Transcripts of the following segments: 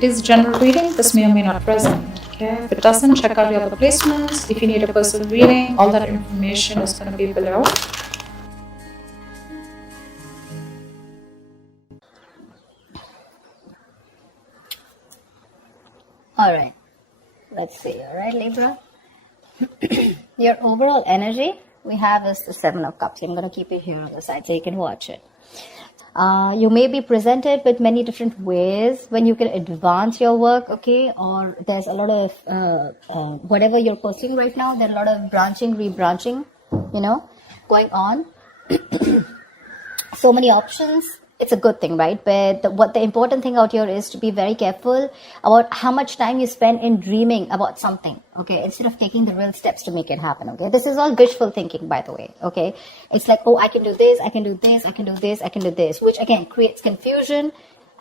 It is general reading. This may or may not resonate. Okay. If it doesn't, check out your other placements. If you need a personal reading, all that information is going to be below. All right. Let's see. All right, Libra. Your overall energy we have is the Seven of Cups. I'm going to keep it here on the side so you can watch it. You may be presented with many different ways when you can advance your work, okay? Or there's a lot of, whatever you're pursuing right now, there's a lot of branching, rebranching, going on. So many options. It's a good thing, right? But the important thing out here is to be very careful about how much time you spend in dreaming about something, okay? Instead of taking the real steps to make it happen, okay? This is all wishful thinking, by the way, okay? It's like, oh, I can do this, I can do this, I can do this, I can do this, which again creates confusion.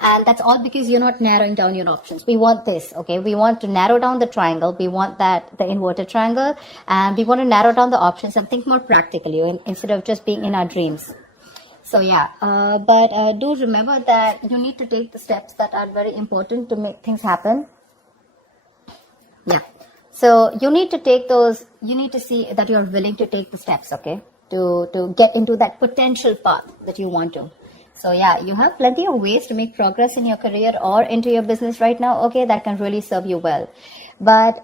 And that's all because you're not narrowing down your options. We want this, okay? We want to narrow down the triangle. We want the inverted triangle. And we want to narrow down the options and think more practically instead of just being in our dreams. So yeah, but do remember that you need to take the steps that are very important to make things happen. Yeah. So you need to take those, you need to see that you're willing to take the steps, okay? To get into that potential path that you want to. So yeah, you have plenty of ways to make progress in your career or into your business right now, okay? That can really serve you well. But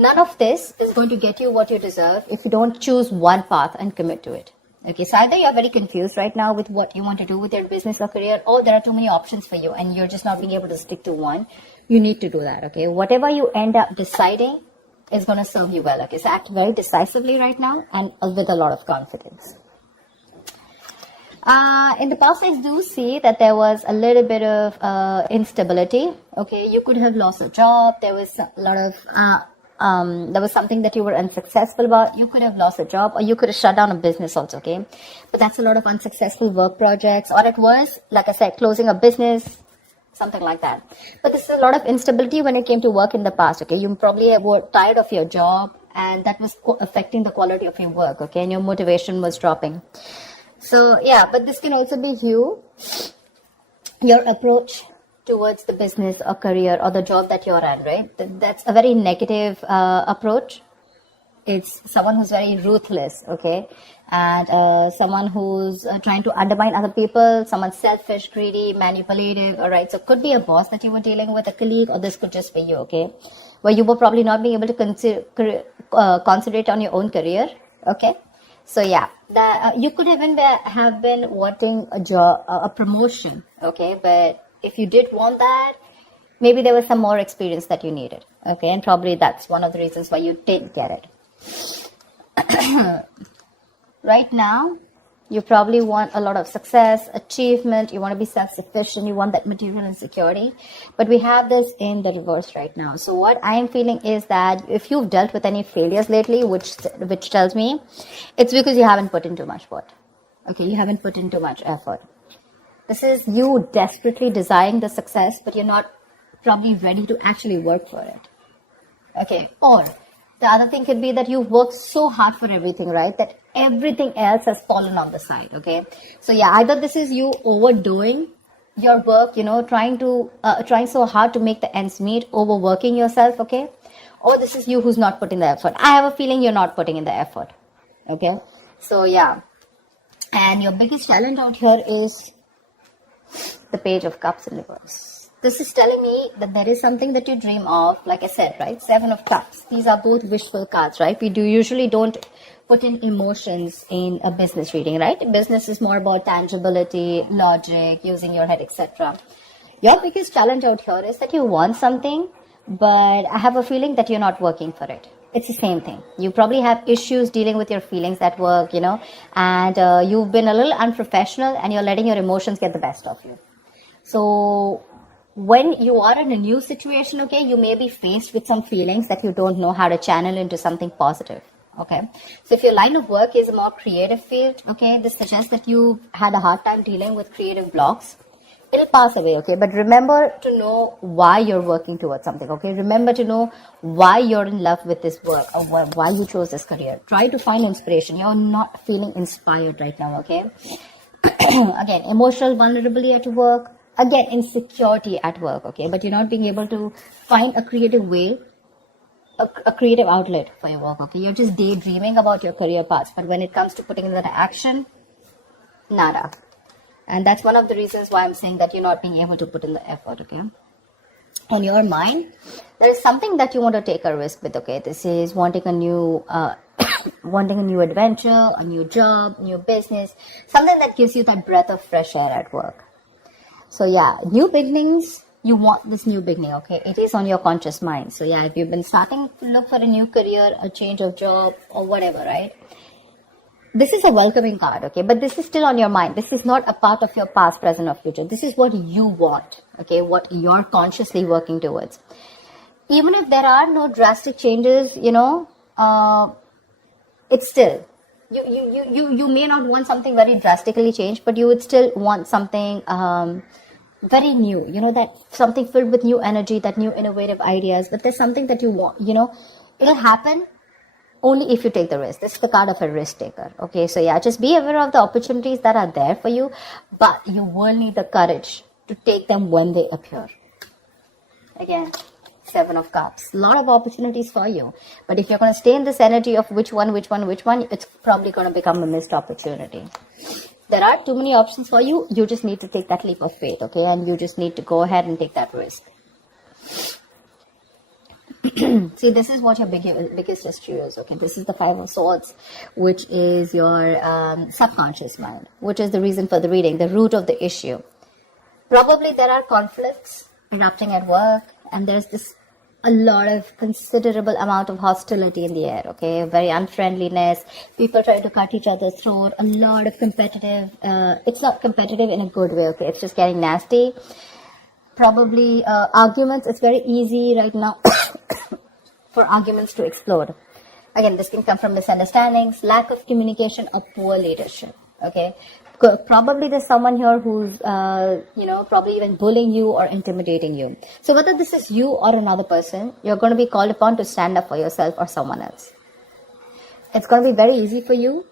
none of this is going to get you what you deserve if you don't choose one path and commit to it. Okay, so either you're very confused right now with what you want to do with your business or career, or there are too many options for you and you're just not being able to stick to one. You need to do that, okay? Whatever you end up deciding is going to serve you well, okay? So act very decisively right now and with a lot of confidence. In the past, I do see that there was a little bit of instability, okay? You could have lost a job. There was a lot of... there was something that you were unsuccessful about. You could have lost a job or you could have shut down a business also, okay? But that's a lot of unsuccessful work projects, or it was, like I said, closing a business, something like that. But this is a lot of instability when it came to work in the past, okay? You probably were tired of your job and that was affecting the quality of your work, okay? And your motivation was dropping. So yeah, but this can also be your approach towards the business or career or the job that you're in, right? That's a very negative approach. It's someone who's very ruthless, okay? And someone who's trying to undermine other people, someone selfish, greedy, manipulative, all right? So it could be a boss that you were dealing with, a colleague, or this could just be you, okay? Where you were probably not being able to concentrate on your own career, okay? So yeah, you could even have been wanting a job, a promotion, okay? But if you did want that, maybe there was some more experience that you needed, okay? And probably that's one of the reasons why you didn't get it. Right now, you probably want a lot of success, achievement, you want to be self-sufficient, you want that material and security. But we have this in the reverse right now. So what I am feeling is that if you've dealt with any failures lately, which tells me, it's because you haven't put in too much work, okay? You haven't put in too much effort. This is you desperately desiring the success, but you're not probably ready to actually work for it. Okay. Or the other thing could be that you've worked so hard for everything, right? That everything else has fallen on the side. Okay. So yeah, either this is you overdoing your work, trying so hard to make the ends meet, overworking yourself. Okay. Or this is you who's not putting the effort. I have a feeling you're not putting in the effort. Okay. So yeah. And your biggest challenge out here is the Page of Cups in reverse. This is telling me that there is something that you dream of, like I said, right? Seven of Cups. These are both wishful cards, right? We usually don't put in emotions in a business reading, right? Business is more about tangibility, logic, using your head, etc. Your biggest challenge out here is that you want something, but I have a feeling that you're not working for it. It's the same thing. You probably have issues dealing with your feelings at work, and you've been a little unprofessional and you're letting your emotions get the best of you. So when you are in a new situation, okay, you may be faced with some feelings that you don't know how to channel into something positive, okay? So if your line of work is a more creative field, okay, this suggests that you had a hard time dealing with creative blocks. It'll pass away, okay? But remember to know why you're working towards something, okay? Remember to know why you're in love with this work or why you chose this career. Try to find inspiration. You're not feeling inspired right now, okay? Again, emotional vulnerability at work, again, insecurity at work, okay? But you're not being able to find a creative way, a creative outlet for your work, okay? You're just daydreaming about your career paths, but when it comes to putting it into action, nada. And that's one of the reasons why I'm saying that you're not being able to put in the effort, okay? In your mind, there is something that you want to take a risk with, okay? This is wanting a new wanting a new adventure, a new job, new business, something that gives you that breath of fresh air at work. So yeah, new beginnings, you want this new beginning, okay? It is on your conscious mind. So yeah, if you've been starting to look for a new career, a change of job or whatever, right? This is a welcoming card, okay? But this is still on your mind. This is not a part of your past, present or future. This is what you want, okay? What you're consciously working towards. Even if there are no drastic changes, it's still, you may not want something very drastically changed, but you would still want something very new, that something filled with new energy, that new innovative ideas. But there's something that you want, it'll happen only if you take the risk. This is the card of a risk taker, okay? So yeah, just be aware of the opportunities that are there for you, but you will need the courage to take them when they appear. Again, 7 of Cups. A lot of opportunities for you. But if you're going to stay in this energy of which one, it's probably going to become a missed opportunity. There are too many options for you. You just need to take that leap of faith, okay? And you just need to go ahead and take that risk. See, this is what your biggest issue is, okay? This is the 5 of Swords, which is your subconscious mind, which is the reason for the reading, the root of the issue. Probably there are conflicts erupting at work, and there's a lot of considerable amount of hostility in the air, okay? Very unfriendliness, people trying to cut each other's throat, a lot of competitive, it's not competitive in a good way, okay? It's just getting nasty. Probably arguments, it's very easy right now for arguments to explode. Again, this can come from misunderstandings, lack of communication, or poor leadership, okay? Probably there's someone here who's, probably even bullying you or intimidating you. So whether this is you or another person, you're going to be called upon to stand up for yourself or someone else. It's going to be very easy for you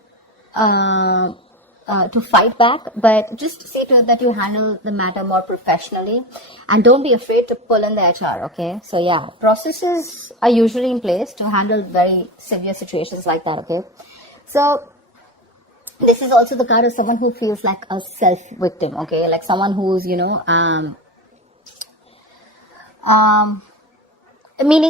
to fight back, but just see to it that you handle the matter more professionally and don't be afraid to pull in the HR, okay? So yeah, processes are usually in place to handle very severe situations like that, okay? So this is also the card of someone who feels like a self-victim, okay? Like someone who's, meaning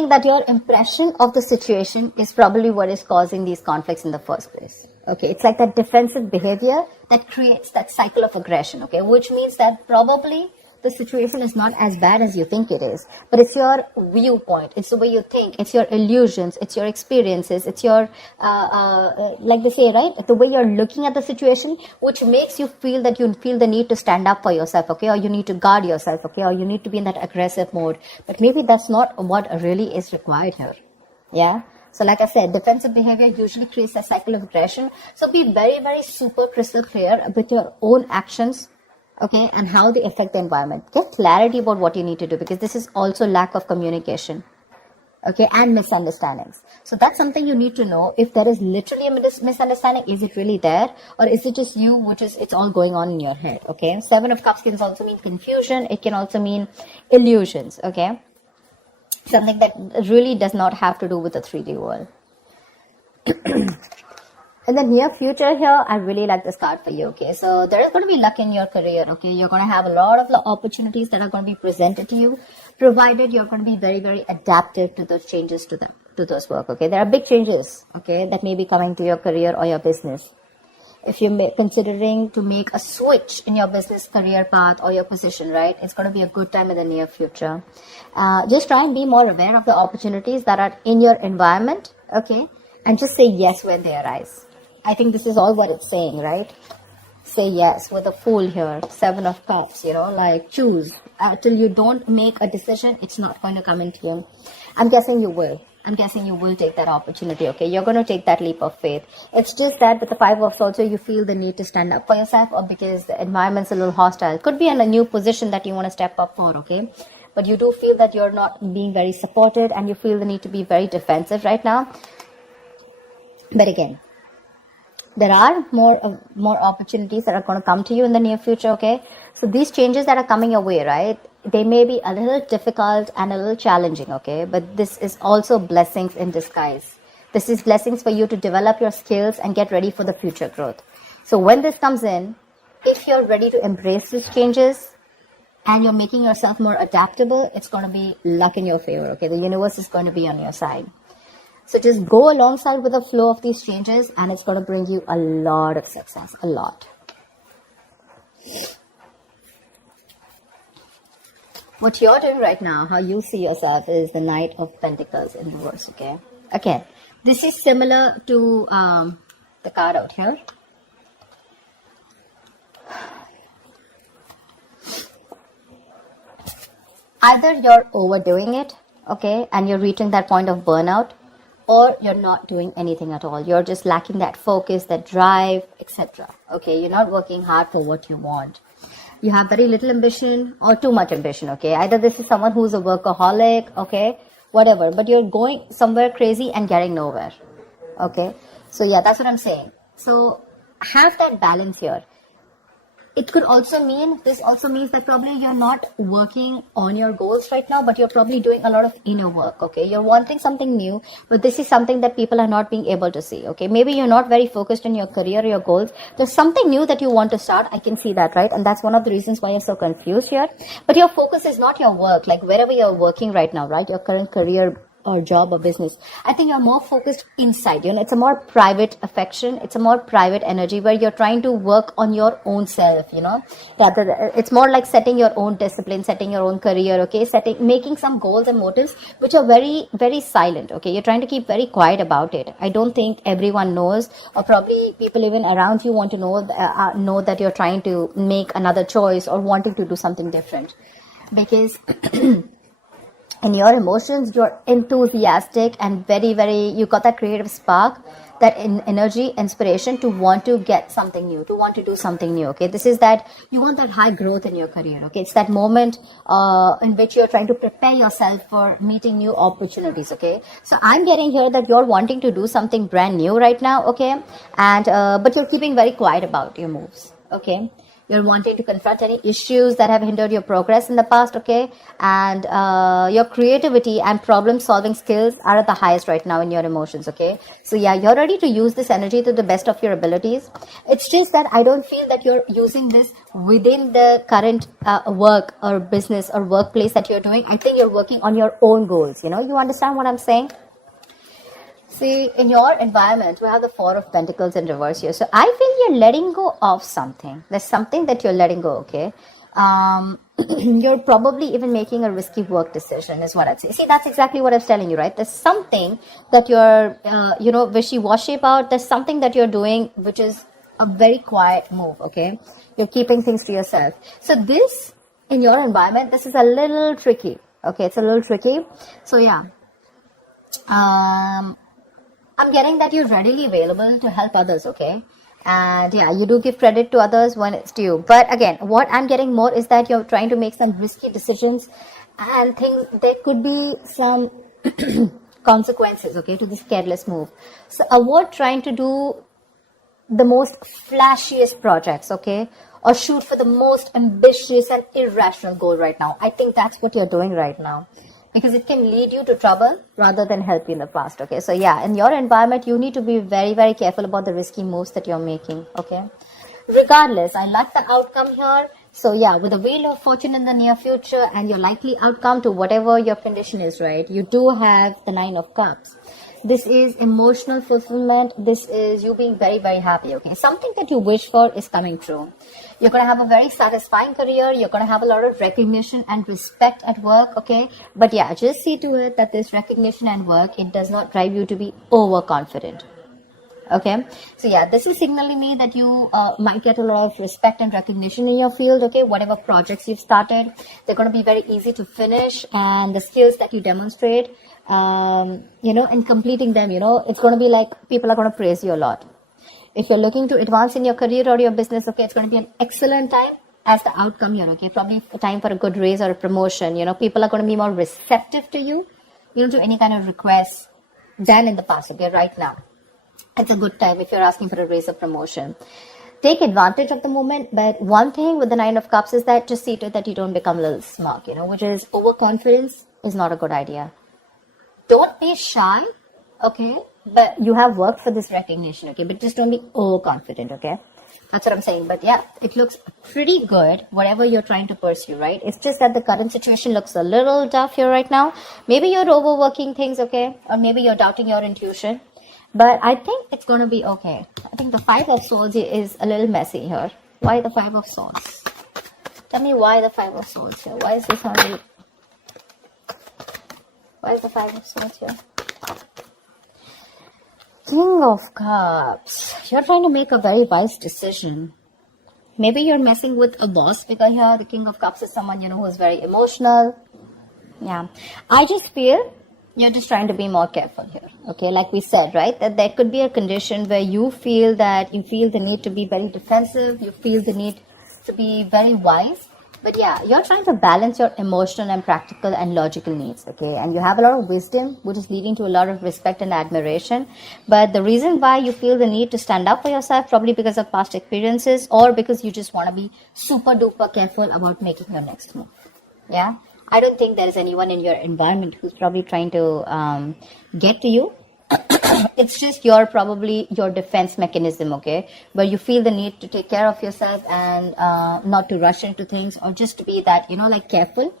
that your impression of the situation is probably what is causing these conflicts in the first place. Okay, it's like that defensive behavior that creates that cycle of aggression, okay, which means that probably the situation is not as bad as you think it is, but it's your viewpoint, it's the way you think, it's your illusions, it's your experiences, it's your, like they say, right, the way you're looking at the situation, which makes you feel that you feel the need to stand up for yourself, okay, or you need to guard yourself, okay, or you need to be in that aggressive mode, but maybe that's not what really is required here, yeah? So like I said, defensive behavior usually creates a cycle of aggression. So be very, very super crystal clear with your own actions, okay, and how they affect the environment. Get clarity about what you need to do, because this is also lack of communication, okay, and misunderstandings. So that's something you need to know. If there is literally a misunderstanding, is it really there, or is it just you, which is, it's all going on in your head, okay? 7 of Cups can also mean confusion. It can also mean illusions, okay? Something that really does not have to do with the 3D world. In the near future here, I really like this card for you, okay? So there is going to be luck in your career, okay? You're going to have a lot of opportunities that are going to be presented to you, provided you're going to be very, very adaptive to those changes to those work, okay? There are big changes, okay, that may be coming to your career or your business. If you're considering to make a switch in your business career path or your position, right, it's going to be a good time in the near future. Just try and be more aware of the opportunities that are in your environment, okay, and just say yes when they arise. I think this is all what it's saying, right? Say yes with a Fool here, 7 of Cups, like choose. Till you don't make a decision, it's not going to come into you. I'm guessing you will. Take that opportunity, okay? You're going to take that leap of faith. It's just that with the 5 of Swords, you feel the need to stand up for yourself, or because the environment's a little hostile. It could be in a new position that you want to step up for, okay? But you do feel that you're not being very supported, and you feel the need to be very defensive right now. But again, There are more opportunities that are going to come to you in the near future, okay? So these changes that are coming your way, right? They may be a little difficult and a little challenging, okay? But this is also blessings in disguise. This is blessings for you to develop your skills and get ready for the future growth. So when this comes in, if you're ready to embrace these changes and you're making yourself more adaptable, it's going to be luck in your favor, okay? The universe is going to be on your side. So just go alongside with the flow of these changes and it's going to bring you a lot of success, a lot. What you're doing right now, how you see yourself, is the Knight of Pentacles in reverse, okay? Again, this is similar to the card out here. Either you're overdoing it, okay, and you're reaching that point of burnout, or you're not doing anything at all. You're just lacking that focus, that drive, etc. Okay, you're not working hard for what you want. You have very little ambition or too much ambition, okay? Either this is someone who's a workaholic, okay, whatever, but you're going somewhere crazy and getting nowhere, okay? So yeah, that's what I'm saying. So have that balance here. It could also mean, this also means that probably you're not working on your goals right now, but you're probably doing a lot of inner work, okay? You're wanting something new, but this is something that people are not being able to see, okay? Maybe you're not very focused on your career or your goals. There's something new that you want to start. I can see that, right? And that's one of the reasons why you're so confused here. But your focus is not your work, like wherever you're working right now, right? Your current career or job or business. I think you're more focused inside, you know, it's a more private affection. It's a more private energy where you're trying to work on your own self, you know, rather it's more like setting your own discipline, setting your own career, okay, making some goals and motives, which are very, very silent, okay. You're trying to keep very quiet about it. I don't think everyone knows, or probably people even around you want to know that you're trying to make another choice or wanting to do something different, because in your emotions, you're enthusiastic and very, very, you got that creative spark, that energy, inspiration to want to get something new, to want to do something new, okay? This is that, you want that high growth in your career, okay? It's that moment in which you're trying to prepare yourself for meeting new opportunities, okay? So I'm getting here that you're wanting to do something brand new right now, okay? And, but you're keeping very quiet about your moves, okay? You're wanting to confront any issues that have hindered your progress in the past, okay? And your creativity and problem-solving skills are at the highest right now in your emotions, okay? So yeah, you're ready to use this energy to the best of your abilities. It's just that I don't feel that you're using this within the current work or business or workplace that you're doing. I think you're working on your own goals, you know? You understand what I'm saying? See, in your environment, we have the Four of Pentacles in reverse here. So I feel you're letting go of something. There's something that you're letting go, okay? You're probably even making a risky work decision is what I'd say. See, that's exactly what I was telling you, right? There's something that you're, wishy-washy about. There's something that you're doing which is a very quiet move, okay? You're keeping things to yourself. So this, in your environment, this is a little tricky, okay? It's a little tricky. So yeah. I'm getting that you're readily available to help others, okay? And yeah, you do give credit to others when it's due. But again, what I'm getting more is that you're trying to make some risky decisions and things, there could be some consequences, okay, to this careless move. So avoid trying to do the most flashiest projects, okay? Or shoot for the most ambitious and irrational goal right now. I think that's what you're doing right now, because it can lead you to trouble rather than help you in the past, okay? So yeah, in your environment, you need to be very, very careful about the risky moves that you're making, okay? Regardless, I like the outcome here. So yeah, with the Wheel of Fortune in the near future and your likely outcome to whatever your condition is, right? You do have the Nine of Cups. This is emotional fulfillment. This is you being very, very happy, okay? Something that you wish for is coming true. You're going to have a very satisfying career. You're going to have a lot of recognition and respect at work, okay? But yeah, just see to it that this recognition and work, it does not drive you to be overconfident, okay? So yeah, this is signaling me that you might get a lot of respect and recognition in your field, okay? Whatever projects you've started, they're going to be very easy to finish, and the skills that you demonstrate, in completing them, it's going to be like people are going to praise you a lot. If you're looking to advance in your career or your business, okay, it's going to be an excellent time as the outcome here, okay? Probably time for a good raise or a promotion, people are going to be more receptive to you, to any kind of requests than in the past, okay, right now. It's a good time if you're asking for a raise or promotion. Take advantage of the moment, but one thing with the Nine of Cups is that just see to it that you don't become a little smug, which is overconfidence is not a good idea. Don't be shy, okay? But you have worked for this recognition, okay? But just don't be overconfident, okay? That's what I'm saying. But yeah, it looks pretty good, whatever you're trying to pursue, right? It's just that the current situation looks a little tough here right now. Maybe you're overworking things, okay? Or maybe you're doubting your intuition. But I think it's going to be okay. I think the Five of Swords is a little messy here. Why the Five of Swords? Tell me why the Five of Swords here. Why is this only... Why is the Five of Swords here? King of Cups. You're trying to make a very wise decision. Maybe you're messing with a boss because here the King of Cups is someone, who's very emotional. Yeah. I just feel you're just trying to be more careful here. Okay, like we said, right? That there could be a condition where you feel the need to be very defensive. You feel the need to be very wise. But yeah, you're trying to balance your emotional and practical and logical needs, okay? And you have a lot of wisdom, which is leading to a lot of respect and admiration. But the reason why you feel the need to stand up for yourself, probably because of past experiences or because you just want to be super duper careful about making your next move. Yeah? I don't think there is anyone in your environment who's probably trying to get to you. It's just your defense mechanism, okay? Where you feel the need to take care of yourself and not to rush into things or just to be that, careful.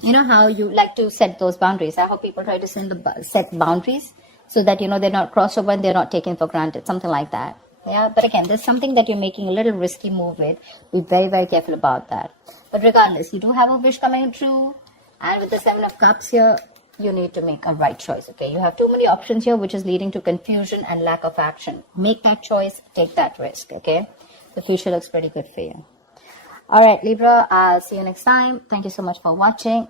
You know how you like to set those boundaries. I hope people try to set boundaries so that, they're not crossed over and they're not taken for granted. Something like that. Yeah, but again, there's something that you're making a little risky move with. Be very, very careful about that. But regardless, you do have a wish coming true. And with the Seven of Cups here, you need to make a right choice, okay? You have too many options here, which is leading to confusion and lack of action. Make that choice, take that risk, okay? The future looks pretty good for you. All right, Libra, I'll see you next time. Thank you so much for watching.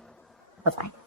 Bye-bye.